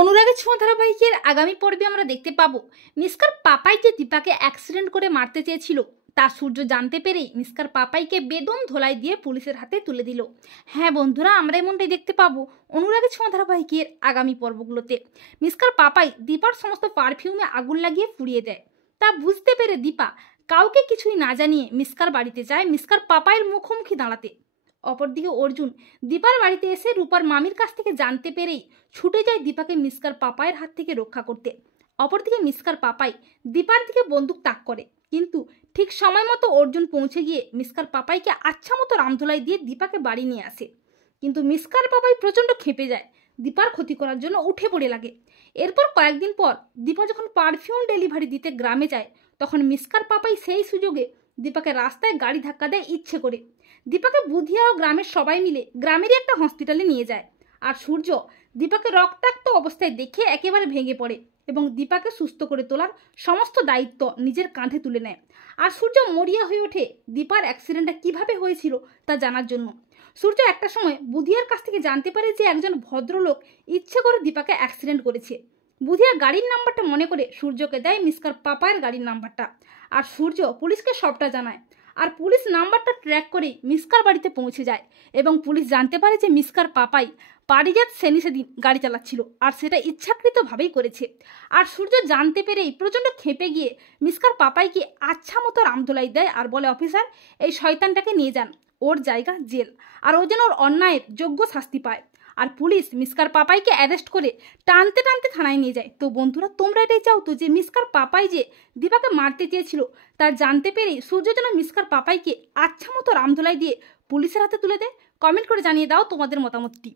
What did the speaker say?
অনুরাগের ছোঁয়া ধারাবাহিকের আগামী পর্বে আমরা দেখতে পাবো মিস্কার পাপাই যে দীপাকে অ্যাক্সিডেন্ট করে মারতে চেয়েছিল তা সূর্য জানতে পেরেই মিস্কার পাপাইকে বেদম ধোলাই দিয়ে পুলিশের হাতে তুলে দিল। হ্যাঁ বন্ধুরা, আমরা এমনটাই দেখতে পাবো অনুরাগের ছোঁয়া ধারাবাহিকের আগামী পর্বগুলোতে। মিস্কার পাপাই দীপার সমস্ত পারফিউমে আগুন লাগিয়ে পুড়িয়ে দেয়। তা বুঝতে পেরে দীপা কাউকে কিছুই না জানিয়ে মিস্কার বাড়িতে যায় মিস্কার পাপাইয়ের মুখোমুখি দাঁড়াতে। অপরদিকে অর্জুন দীপার বাড়িতে এসে রূপার মামির কাছ থেকে জানতে পেরেই ছুটে যায় দীপাকে মিস্কার পাপাইয়ের হাত থেকে রক্ষা করতে। অপরদিকে মিস্কার পাপাই দীপার দিকে বন্দুক তাক করে, কিন্তু ঠিক সময় মতো অর্জুন পৌঁছে গিয়ে মিস্কার পাপাইকে আচ্ছা মতো রামধোলাই দিয়ে দীপাকে বাড়ি নিয়ে আসে। কিন্তু মিস্কার পাপাই প্রচণ্ড খেপে যায়, দীপার ক্ষতি করার জন্য উঠে পড়ে লাগে। এরপর কয়েকদিন পর দীপা যখন পারফিউম ডেলিভারি দিতে গ্রামে যায়, তখন মিস্কার পাপাই সেই সুযোগে দীপাকে রাস্তায় গাড়ি ধাক্কা দেয় ইচ্ছে করে। দীপাকে বুধিয়া ও গ্রামের সবাই মিলে গ্রামেরই একটা হসপিটালে নিয়ে যায়। আর সূর্য দীপাকে রক্তাক্ত অবস্থায় দেখে একেবারে ভেঙে পড়ে এবং দীপাকে সুস্থ করে তোলার সমস্ত দায়িত্ব নিজের কাঁধে তুলে নেয়। আর সূর্য মরিয়া হয়ে ওঠে দীপার অ্যাক্সিডেন্টটা কিভাবে হয়েছিল তা জানার জন্য। সূর্য একটা সময় বুধিয়ার কাছ থেকে জানতে পারে যে একজন ভদ্রলোক ইচ্ছে করে দীপাকে অ্যাক্সিডেন্ট করেছে। বুধিয়া গাড়ির নাম্বারটা মনে করে সূর্যকে দেয় মিস্কার পাপায়ের গাড়ির নাম্বারটা। আর সূর্য পুলিশকে সবটা জানায়। আর পুলিশ নাম্বারটা ট্র্যাক করে মিস্কার বাড়িতে পৌঁছে যায় এবং পুলিশ জানতে পারে যে মিস্কার পাপাই পারিজাত সেনি সেদিন গাড়ি চালাচ্ছিল, আর সেটা ইচ্ছাকৃতভাবেই করেছে। আর সূর্য জানতে পেরেই প্রচণ্ড খেপে গিয়ে মিস্কার পাপাইকে আচ্ছা মতো রামধোলাই দেয় আর বলে, অফিসার এই শয়তানটাকে নিয়ে যান, ওর জায়গা জেল, আর ও যেন ওর অন্যায়ের যোগ্য শাস্তি পায়। আর পুলিশ মিস্কার পাপাইকে অ্যারেস্ট করে টানতে টানতে থানায় নিয়ে যায়। তো বন্ধুরা, তোমরা এটাই চাও তো যে মিস্কার পাপাই যে দীপাকে মারতে চেয়েছিল তা জানতে পেরেই সূর্য যেন মিস্কার পাপাইকে আচ্ছা মতো রামধোলাই দিয়ে পুলিশের হাতে তুলে দেয়? কমেন্ট করে জানিয়ে দাও তোমাদের মতামতটি।